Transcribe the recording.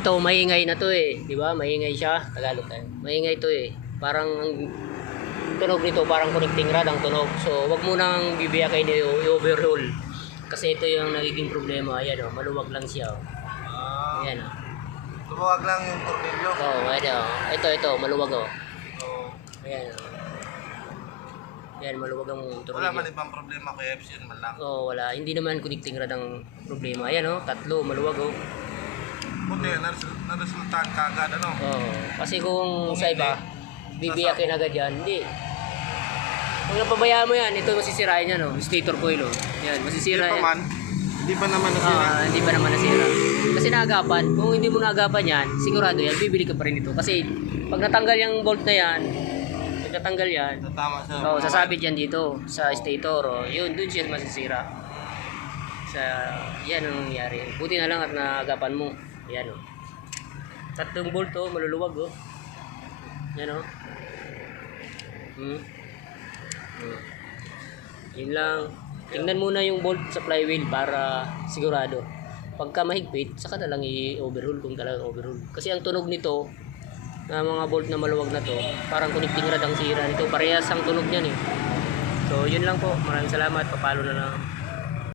Ito, maingay na to eh. Di ba? Maingay siya. Tagalog tayo. Maingay to eh. Parang ang tunog nito, parang connecting rod ang tunog. So, wag mo nang bibiyakin i-overhaul. Kasi ito yung nagiging problema. Ayan o, maluwag lang siya o. Ayan o. Luwag lang yung tornilyo. Oo, ayan o. Ito, maluwag o. Oo. Ayan o. Ayan, maluwag ang tunog. Wala man ibang problema kay FCN man lang. Oo, wala. Hindi naman connecting rod ang problema. Ayan o, tatlo, maluwag o. Buti, naresultahan ka agad, ano? Oo. Kasi kung sa iba, bibiyakin agad yan. Hindi. Kung napabayaan mo yan, ito masisirain yan o. Stator coil o. Yan, masisira yan. Hindi pa naman nasira. Hindi pa naman nasira. Kasi naagapan. Kung hindi mo naagapan yan, sigurado yan, bibili ka pa rin ito. Kasi pag natanggal yung bolt na yan, pag natanggal yan, Tama sa sasabit yan dito sa stator. O. Yun, dun siya masisira. Yan ang nangyari. Buti na lang at naagapan mo. Yan o. Tatlong bolt o, maluluwag o. Yan o. Yun lang. Tingnan muna yung bolt sa flywheel para sigurado. Pagka mahigpit, saka na lang i-overhaul kung talagang overhaul. Kasi ang tunog nito, na mga bolt na maluwag na to, parang connecting rod ang sira nito. Parehas ang tunog niyan eh. So yun lang po. Maraming salamat. Papalo na lang.